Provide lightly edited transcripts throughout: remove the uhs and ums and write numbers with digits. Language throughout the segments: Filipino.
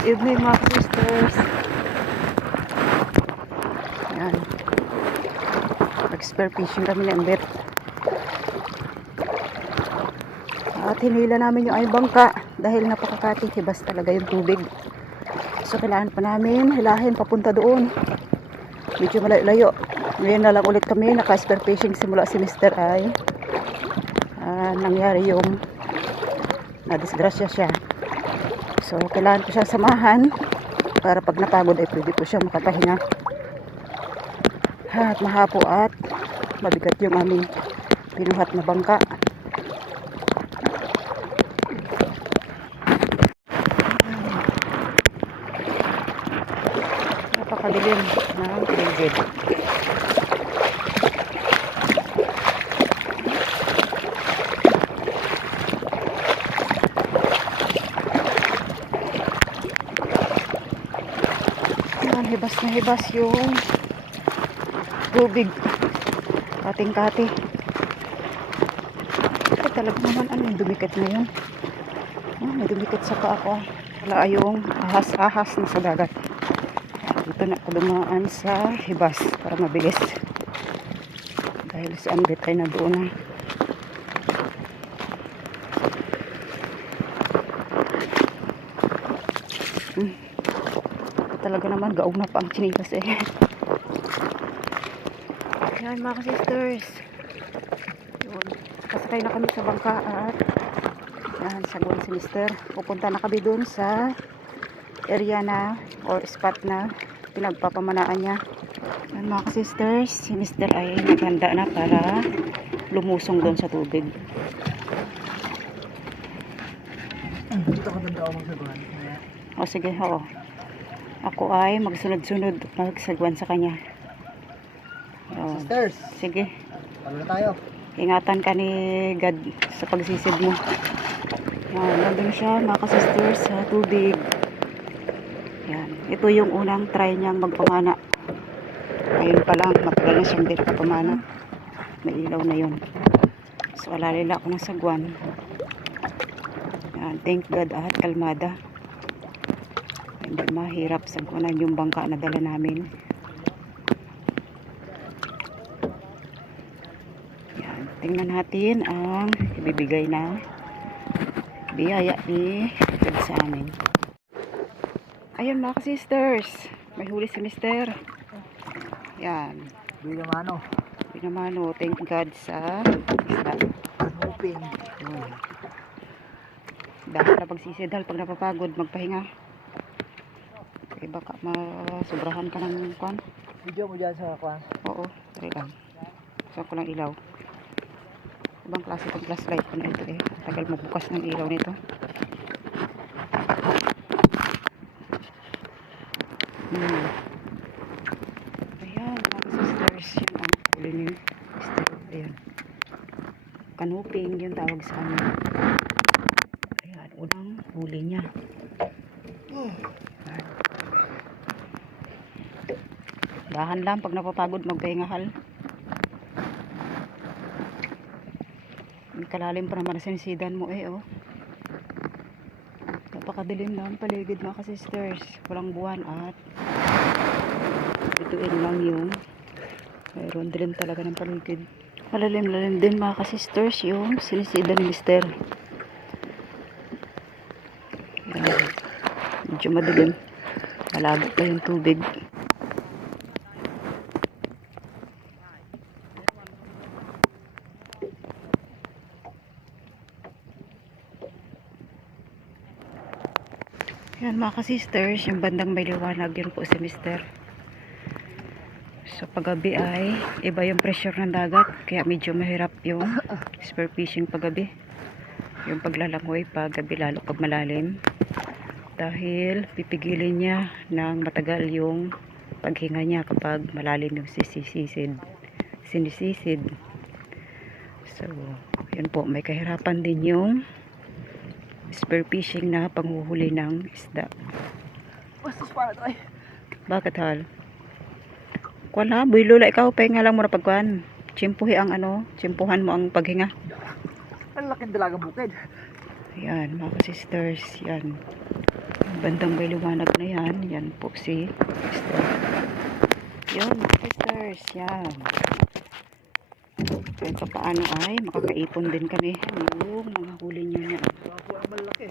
Good evening mga sisters. Ayan. Expert fishing kami ng bet. At hinila namin yung ay bangka dahil napakakatihibas talaga yung tubig. So kailangan pa namin hilahin papunta doon. Medyo malayo. Ngayon na lang ulit kami naka-expert fishing simula si Mr. Ay. Nangyari yung nadisgrasya siya. So kailangan ko siya samahan para pag napagod ay pwede po siya makapahinga. At mahapo at mabigat yung aming pinuhat na bangka. Napakadilim ng paligid. Hibas na hibas yung tubig. Kating-kati. Ay, talaga naman ano yung dumikit na yun. May dumikit sa paa ko. Wala yung ahas-ahas na sa dagat. Dito na ako dumaan sa hibas para mabilis. Dahil si Ambit ay nandoon na. Talaga naman gaog na pa ang chinilas eh. Yan mga sisters. Yun. Kasakay na kami sa bangka at yan, sagwan si Mister. Pupunta na kami dun sa area na or spot na pinagpapamanaan niya. Yan mga sisters, si Mister ay naghanda na para lumusong dun sa tubig. Dito ka doon daw magsagwan. O sige, oo. Ako ay magsunod-sunod magsagwan sa kanya. O, Sisters, sige. ano na tayo? Ingatan ka ni God sa pagsisid mo. Yan, nandun siya mga sisters sa tubig. Yan. Ito yung unang try niyang magpamana. Ngayon pa lang, matagal na siyang dito pamana. May ilaw na yun. So, alalila ako ng sagwan. Yan, thank God at kalmada. Hindi mahirap sagwanan yung bangka na dala namin. Yan, tingnan natin ang ibibigay na biyaya ni God sa amin. Ayun mga sisters, may huli si Mister. Yan. Binamano. Binamano, thank God sa isda. Hoping. Dahil na pagsisidal pag napapagod magpahinga. Okay, baka masubrahan ka ng kwan. Video mo dyan sa kwan. Oo, try lang. Gusto ko lang ilaw. Ibang klase itong flashlight ko na ito eh. Tagal magbukas ng ilaw nito. Ayan, mga sisters. Yun ang huli ni Mister. Ayan. Kanuping yung tawag sa kanya. Ayan, unang huli niya. Dahan lang pag napapagod magpahingahal. Kalalim pa naman sa sinisidan mo eh oh. Napakadilim na ang paligid mga sisters. Walang buwan at bituin lang yung mayroon dilim talaga ng paligid. Malalim-lalim din mga sisters yung sinisidan ni Mister. Ayan. Medyo madilim. Malabo pa yung tubig. Yan mga sisters, yung bandang may liwanag yun po si Mister. So paggabi ay iba yung pressure ng dagat, kaya medyo mahirap yung spear fishing paggabi. Yung paglalangoy paggabi lalo pag malalim. Dahil pipigilin niya ng matagal yung paghinga niya kapag malalim yung sinisid. So yun po, may kahirapan din yung spear fishing na panghuhuli ng isda. Basta para tayo. Bakit hal? Kuan ha, buhay lula ikaw, pahinga lang mo na pagkuhan. Tsimpuhi ang ano, tsimpuhan mo ang paghinga. Ang laking dalagang bukid. Yan, mga sisters, yan. bandang may liwanag na yan. Yan po si sister. Yun mga sisters. Yan. Kahit pa paano ay makakaipon din kami. Yung mga huli nyo niya. Mga po ang malaki.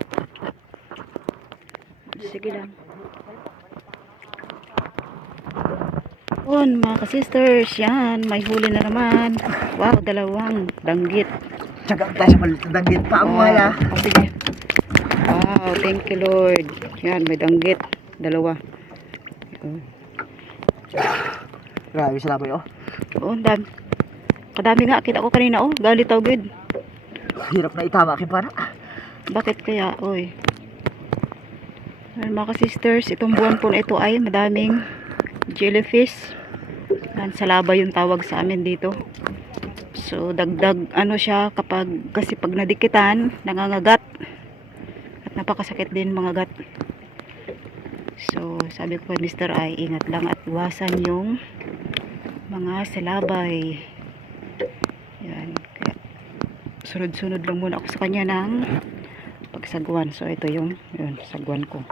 Sige lang. Yun mga sisters. Yan. May huli na naman. Wow, dalawang danggit. Tsaga tayo sa maliit na danggit pa ang wala. Oh, sige. Wow, thank you Lord. Yan, may danggit. Dalawa. Grabe sa laboy oh. Oo, ang dami. Kadami nga, kita ko kanina oh. Galit tawgid. Hirap na itama aking para. Bakit kaya, oy? Ay, mga sisters, itong buwan po na ito ay madaming jellyfish. Yan, salaba yung tawag sa amin dito. So, dagdag, ano siya, kasi pag nadikitan, nangangagat. At napakasakit din mga gat. So, sabi ko kay Mr. I, ingat lang at iwasan yung mga salabay. Yan. Kaya, sunod-sunod lang muna ako sa kanya ng pagsagwan. So, ito yung, yun, sagwan ko.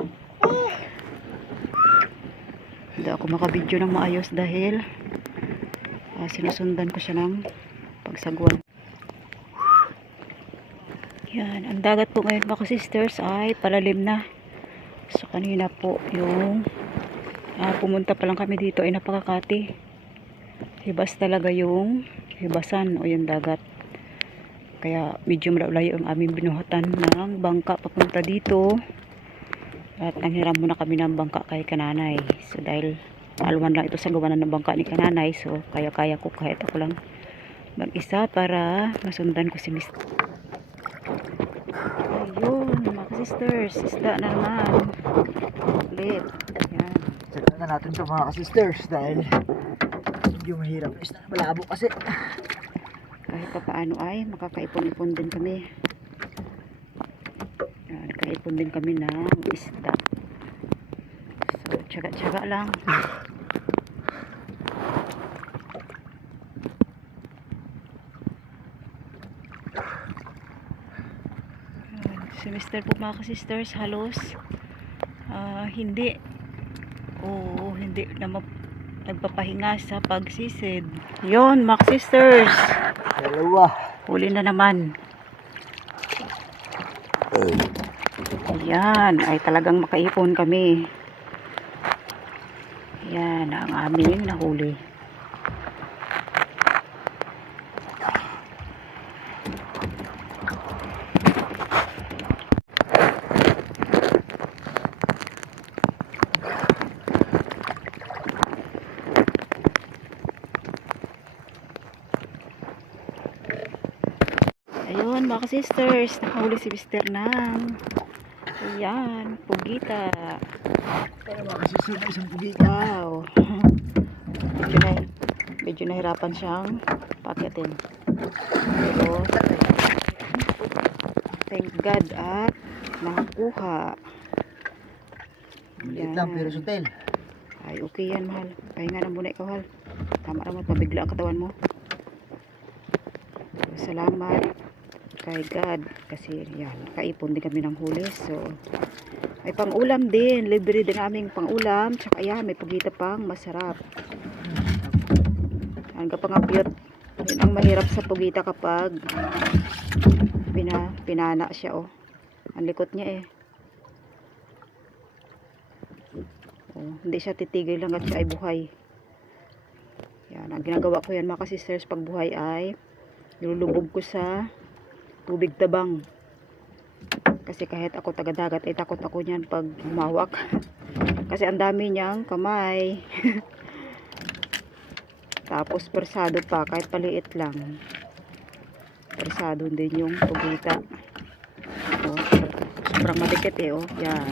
Hindi ako makabidyo ng maayos dahil sinusundan ko siya ng pagsagwan. Yan, ang dagat po ngayon mga sisters ay palalim na. So kanina po yung pumunta pa lang kami dito ay napakakati. Hibas talaga yung hibasan o yung dagat. Kaya medyo malayo ang aming binuhatan ng bangka papunta dito. At nanghiram muna kami ng bangka kay Kananay. So dahil alwan lang ito sa gawanan ng bangka ni Kananay. So kaya-kaya ko kahit ako lang mag-isa para masundan ko si Mr. Ayun mga sisters, isda na naman ulit. Yan. Tsaga na natin ito mga sisters dahil medyo mahirap. Malabo kasi. Kahit pa paano ay makakaipon-ipon din kami. Yan, kaipon din kami ng isda. So tsaga-tsaga lang. Semester po mga sisters halos hindi na nagpapahinga sa pagsisid. Yon mga sisters, Dalawa. huli na naman. Yan ay talagang makaipon kami. Yan ang aming nahuli. Ayun mga sisters, nakahuli si Mr. Nang. Ayan, pugita. Kaya mga sisters na isang pugita. Wow. medyo nahirapan siyang pakitin. Pero thank God at nakakuha. Maliit lang pero sutel. Ay okay yan mahal. Pahinga na muna ikaw hal. Tama naman, pabigla ang katawan mo. Salamat kay God kasi yan, kaipon din kami ng huli. So may pang-ulam din, libre din aming pang-ulam, tsaka yan, may pugita pang masarap. Ang kapangapyot, yun ang mahirap sa pugita kapag pinana siya oh. Ang likot niya eh. Oh, hindi siya titigil lang at siya ay buhay. Yan, ang ginagawa ko yan mga sisters pag buhay ay nilulubog ko sa tubig tabang. Kasi kahit ako taga-dagat ay takot ako niyan pag humawak. Kasi ang dami niyang kamay. Tapos persado pa kahit paliit lang. Persado din yung pugita. Oh, sobrang madikit eh oh. Yan.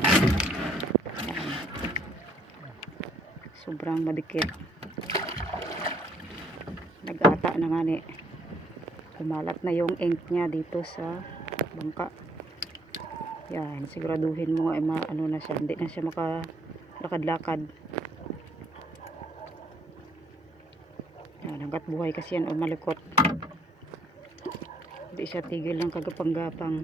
Yan. Sobrang madikit. Nag-ata na nga ni. Kumalat na yung ink niya dito sa bangka. Yan, siguraduhin mo ay ano na siya, hindi na siya makalakad-lakad. Yan, hanggat buhay kasi yan o malikot. Hindi siya tigil ng kagapang-gapang.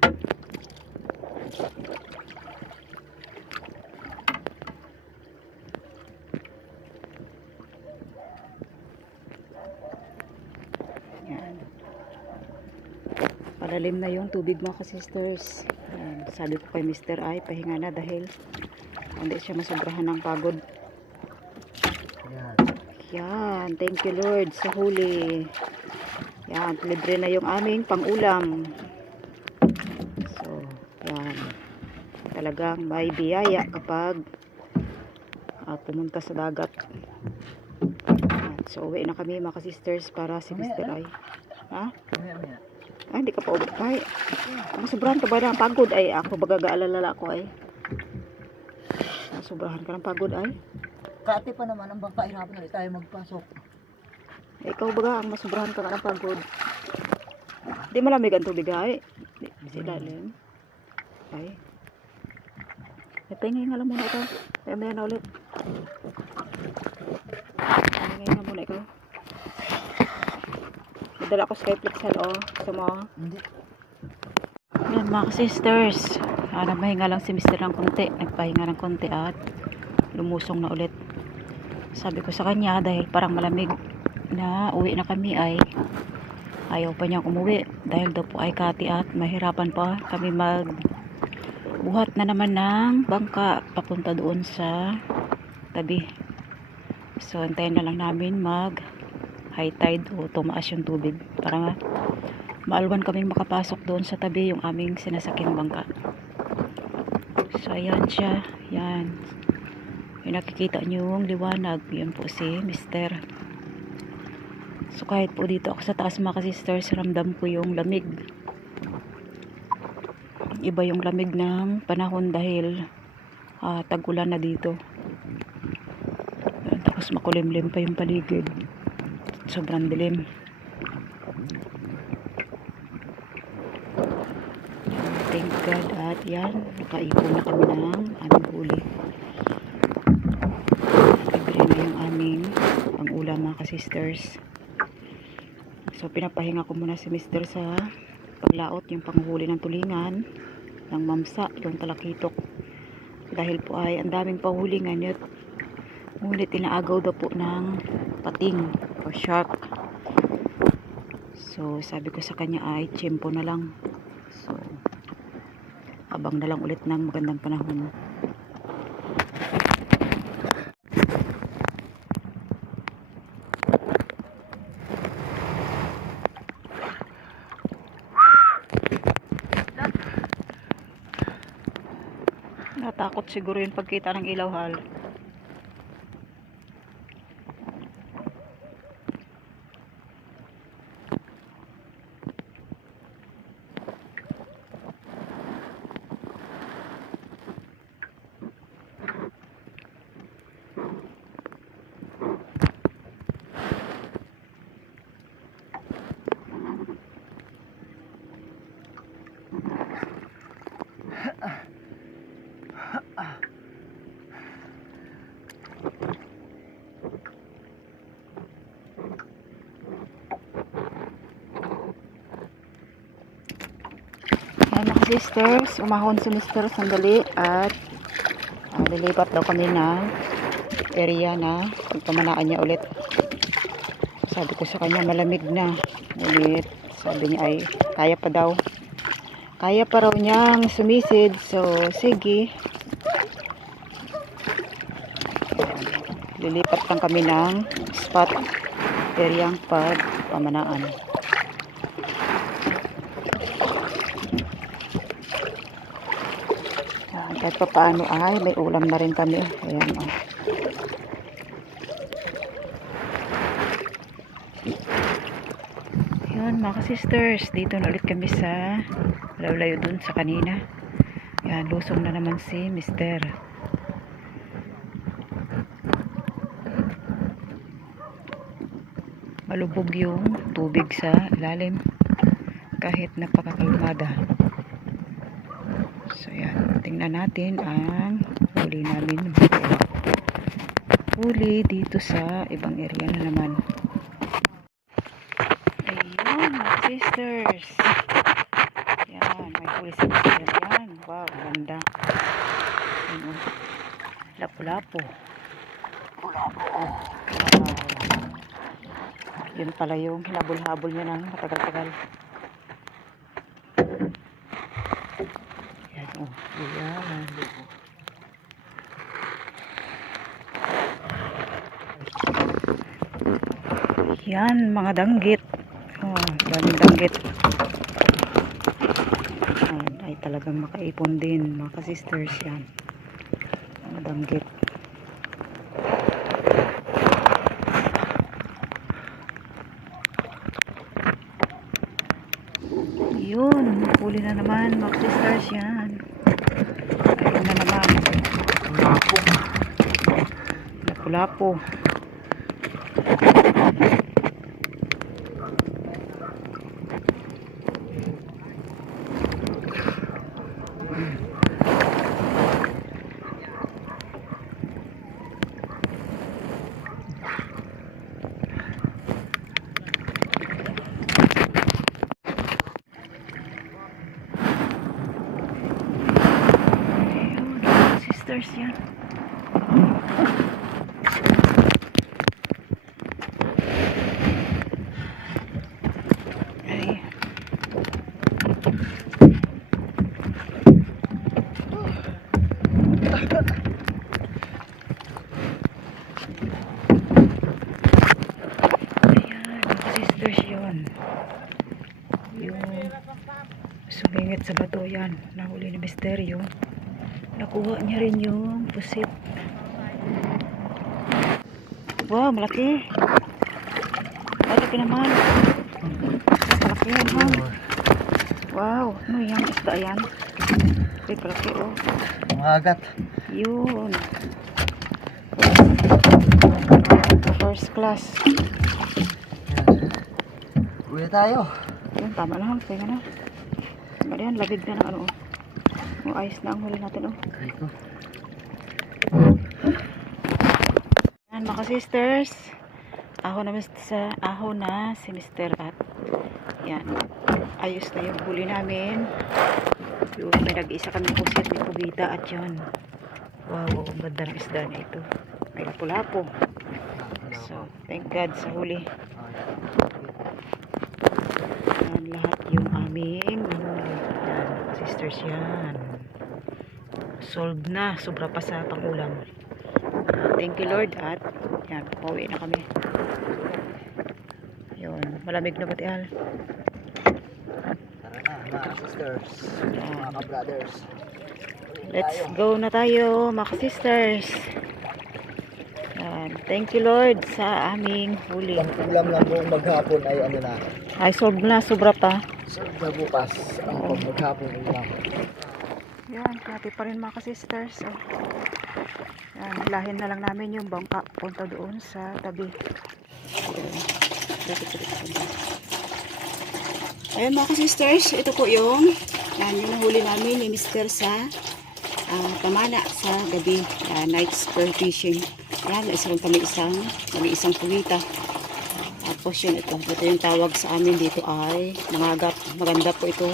Malalim na yung tubig mga ka-sisters. Ayan, sabi ko kay Mr. ay pahinga na dahil hindi siya masobrahan ng pagod. Yan. Yan, thank you Lord sa huli. Yan, libre na yung aming pang-ulam. So, yan. Talagang may biyaya kapag pumunta sa dagat. Yan, so, uwi na kami mga ka-sisters para si Mr. ay. Ha? Mamaya. Ay, hindi ka pa uwi. Ay, ang sobrahan ka ba ng pagod? Ay, ako bagag-aalala ko ay. Sobrahan ka ng pagod ay. Kati pa naman ang bangka, hirapan ulit tayo magpasok. Ikaw baga ang masobrahan ka ng pagod. Di malamig ang tubig ay. Di silalim. Ay. Pahingay nga lang muna ikaw. Maya na ulit. Pahingay nga muna ikaw. Dala ko Skyflexan o. Gusto mo? Hindi. Yan mga sisters. Nagpahinga lang si Mr. ng konti. Nagpahinga ng konti at lumusong na ulit. Sabi ko sa kanya dahil parang malamig na uwi na kami ay ayaw pa niyang umuwi. Dahil daw po ay kati at mahirapan pa kami magbuhat na naman ng bangka papunta doon sa tabi. So antayin na lang namin mag high tide o tumaas yung tubig para maalwan kaming makapasok doon sa tabi yung aming sinasakyang bangka. So ayan siya, yan yung nakikita nyo yung liwanag, yun po si Mr. So kahit po dito ako sa taas mga sisters, ramdam ko yung lamig. Iba yung lamig ng panahon dahil tag-ulan na dito. Tapos makulimlim pa yung paligid. Sobrang dilim. Thank God at yan, nakaipon na kami ng aming huli. Libre na yung aming pang-ulam mga ka-sisters. So pinapahinga ko muna si Mr. sa paglaot yung panghuli ng tulingan, ng mamsa, yung talakitok. Dahil po ay ang daming pahulingan yun. Ngunit inaagaw daw po ng pating o shark. So sabi ko sa kanya ay tiyempo na lang. So abang na lang ulit ng magandang panahon. Natakot siguro yung pagkita ng ilaw hal. Ayan mga sisters, umahon si Mr. sandali at lilipat daw kami ng area na pagpamanaan niya ulit. Sabi ko sa kanya malamig na, ulit sabi niya ay kaya pa daw, kaya pa raw niyang sumisid. So sige, lilipat lang kami ng spot area ang pagpamanaan. Kahit pa paano ay may ulam na rin kami. Ayan o. Ayan mga sisters, dito na ulit kami sa layo dun sa kanina. Ayan, lusong na naman si Mr. Malubog yung tubig sa ilalim kahit napakakalmada. So yan, tingnan natin ang huli namin. Huli dito sa ibang area na naman. Ayun mga sisters, yan, may huli sa sisters yan. Wow, ganda. Ayun, lapu-lapo. Wow. Yun pala yung hinabol-habol niya ng matagal-tagal. Ayan. Yan, mga danggit. Oh, daming danggit. Ayan, ay talagang makaipon din, mga sisters yan. Mga danggit. Yun, huli na naman, mga sisters yan. Ayun na naman. Lapong. Lapu-lapu. Sisters yan. Ay. Ayan, sisters yun. Yung sumingit sa bato yan. Nahuli ni Misteryo. Nakuha niya rin yung pusit. Wow, malaki. Malaki naman. Malaki yan, ha? Wow, ano yan? Isda yan. Ay, malaki, oh. Mangagat. Yun. First class. Uwi tayo. Yun, tama na, kaya na. Tama yan, labig na ng ano, oh. Oh, ayos na ang huli natin, oh. Try ko. Yan, mga sisters. Aho na si Mr. At yan, ayos na yung huli namin. Yung may nag-isa kami pusit ni Pugita at yun. Wow, ang ganda ng isda na ito. May lapu-lapu. So, thank God sa huli. Yan, lahat yung aming nahuli. Yan, sisters yan. Solved na, sobra pa sa pangulam. Thank you Lord at yan, pauwi na kami. Yun, malamig na pati al. Tara na, mga sisters. Mga ka-brothers. Let's go na tayo, mga sisters. Yan, thank you Lord sa aming huli. Ang ulam lang buong maghapon ay ano na. Ay, solved na, sobra pa. So, bukas ang maghapon ulam. Yan, kati pa rin mga sisters. Oh. Yan, lahin na lang namin yung bangka punta doon sa tabi. Ayun mga sisters, ito po yung huli namin ni Mr. sa Tamana sa gabi. Night spur fishing. Yan, isa kami isang pugita. Tapos yun, ito yung tawag sa amin dito ay nangagat. Maganda po ito.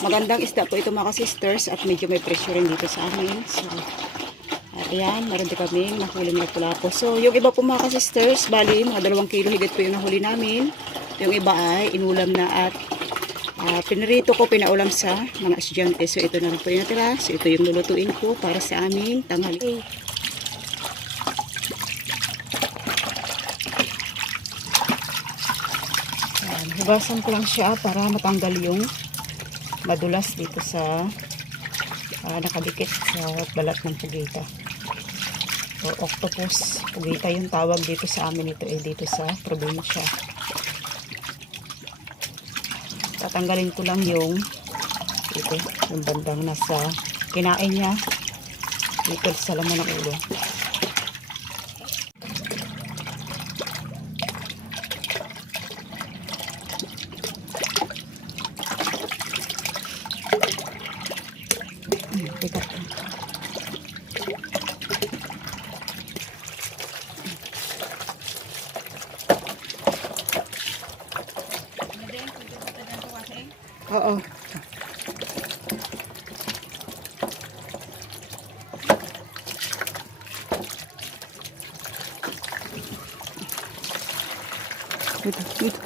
Magandang isda po ito mga sisters at medyo may pressure rin dito sa amin. So, ayan, meron din kami nahuling lapu-lapu. So, yung iba po mga sisters, bali, mga 2 kilo higit po yung nahuli namin. Yung iba ay inulam na at pinarito ko, pinaulam sa mga estudyante. So, ito na lang po yung natira. So, ito yung lulutuin ko para sa aming tanghali. Ayan, hibasan ko lang siya para matanggal yung madulas dito sa nakadikit sa balat ng pugita o octopus. Pugita yung tawag dito sa amin, ito dito sa probinsya. Tatanggalin ko lang yung ito, yung bandang nasa kinain niya dito sa laman ng ulo. Bigat. Oo. Dito.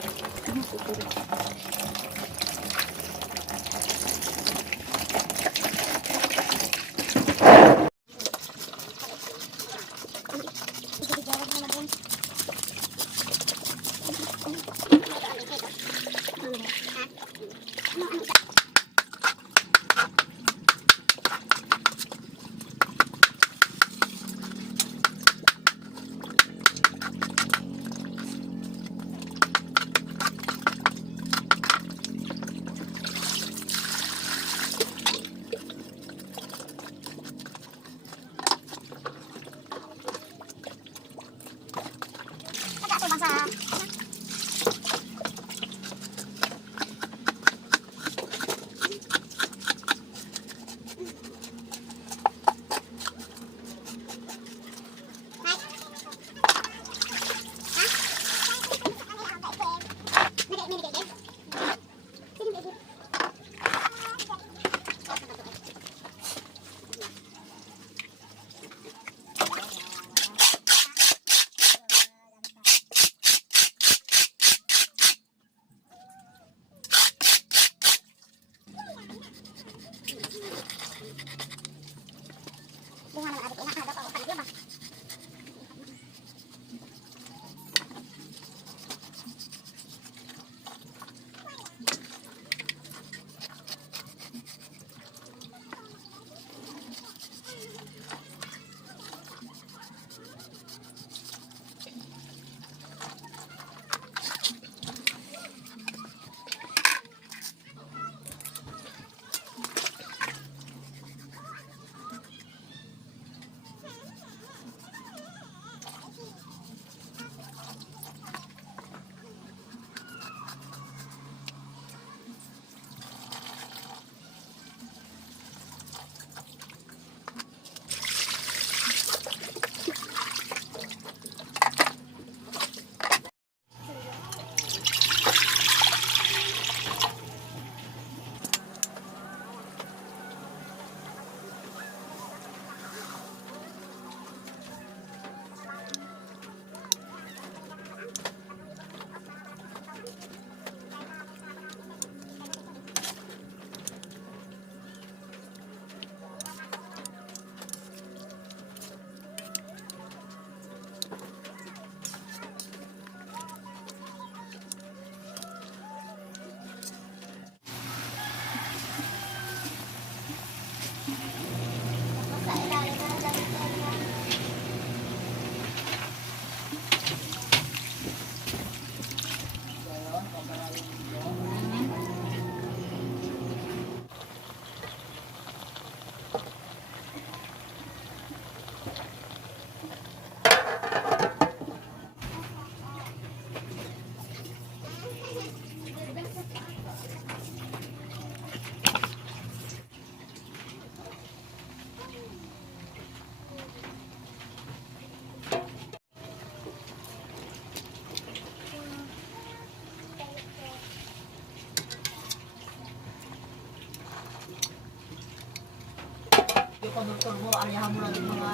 Doktor mo, ayahan mo lang yung mga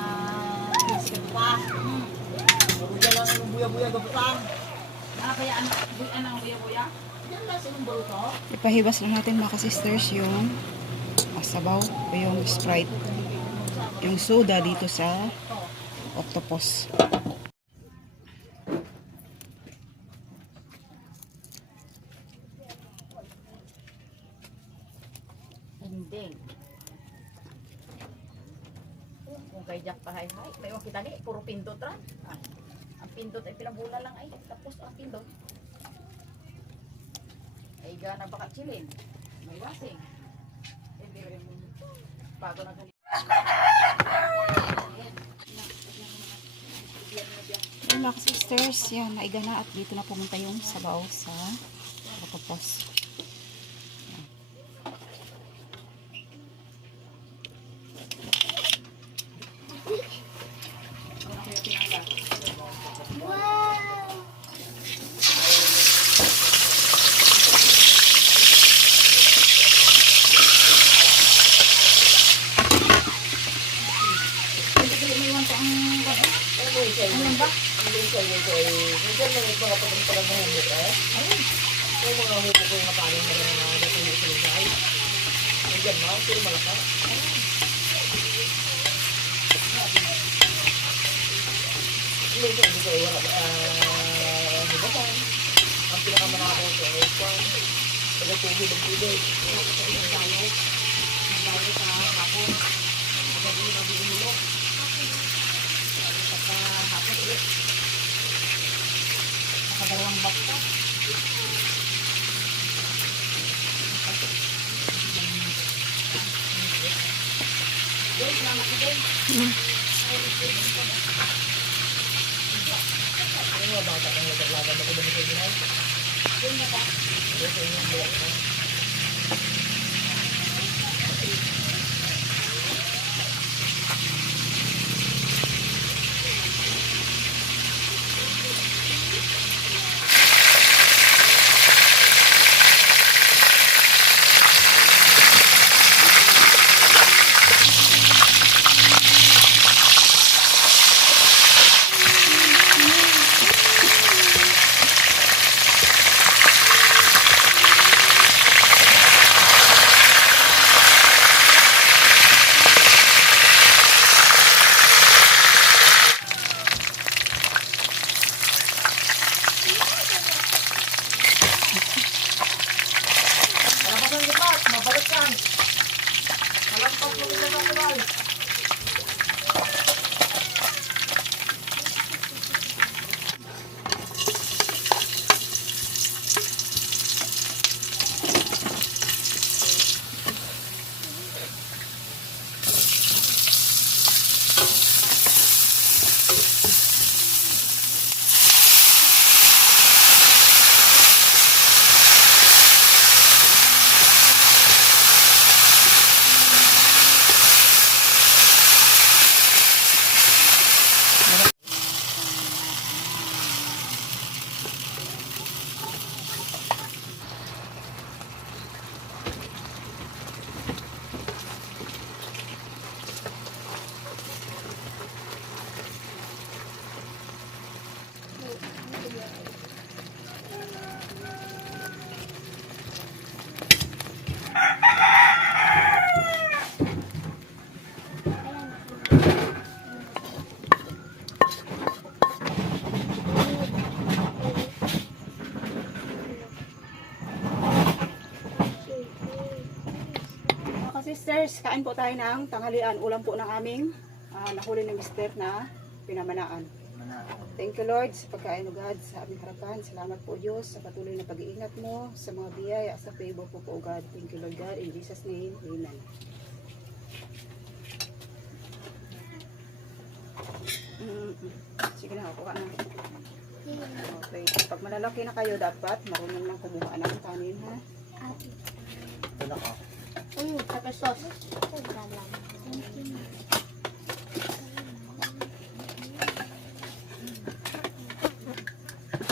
biscuit pa. Buya lang yung buya-buya gabutang. Kaya ang buya-buya? Yan lang sinong baluto. Ipahibas lang natin mga ka-sisters yung sabaw o yung Sprite. Yung soda dito sa octopus. Hindi. Kung kay Jack pa hay-hay, may kita ni, puro pindot ra. Ang pindot ay pinabula lang ay, tapos ang pindot. Ay gana baka chilin. May wasing. Hindi rin bago na gali. Ayun mga ka-sisters, yan, naiga na at dito na pumunta yung sabaw sa octopus. Nandiyan lang yung mga pagkakas ng humok eh. Yung mga humok ko yung kapanin na natuloy sa lingay. Nandiyan na, sila malaka. Minsan hindi ko iwala hibasan. Ang pinakamanakaw ko ay kwan. Pagkatugid ng tubig. Naglayo sa hapon. Magabi na binulok. Sa hapon ulit. Nakadalawang bakta. Guys, salamat ko din. Ano nga bata kang naglagan ako ba nito ginay? Doon na ba? Doon sa inyong buwan na. sisters, kain po tayo ng tanghalian. Ulam po ng aming nahuli ng mister na pinamanaan. Thank you Lord sa pagkain o God sa aming harapan. Salamat po Diyos sa patuloy na pag-iingat mo sa mga biyaya sa favor po po God. Thank you Lord God. In Jesus name, Amen. Sige na, kuha na. Okay. Pag malalaki na kayo, dapat marunong lang kumuha ng kanin, ha? Ito na ka. Pepper sauce.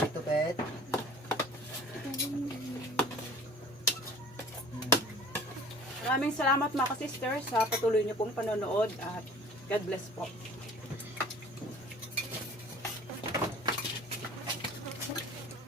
Ito, pet. Maraming salamat mga ka-sister sa patuloy niyo pong panonood at God bless po.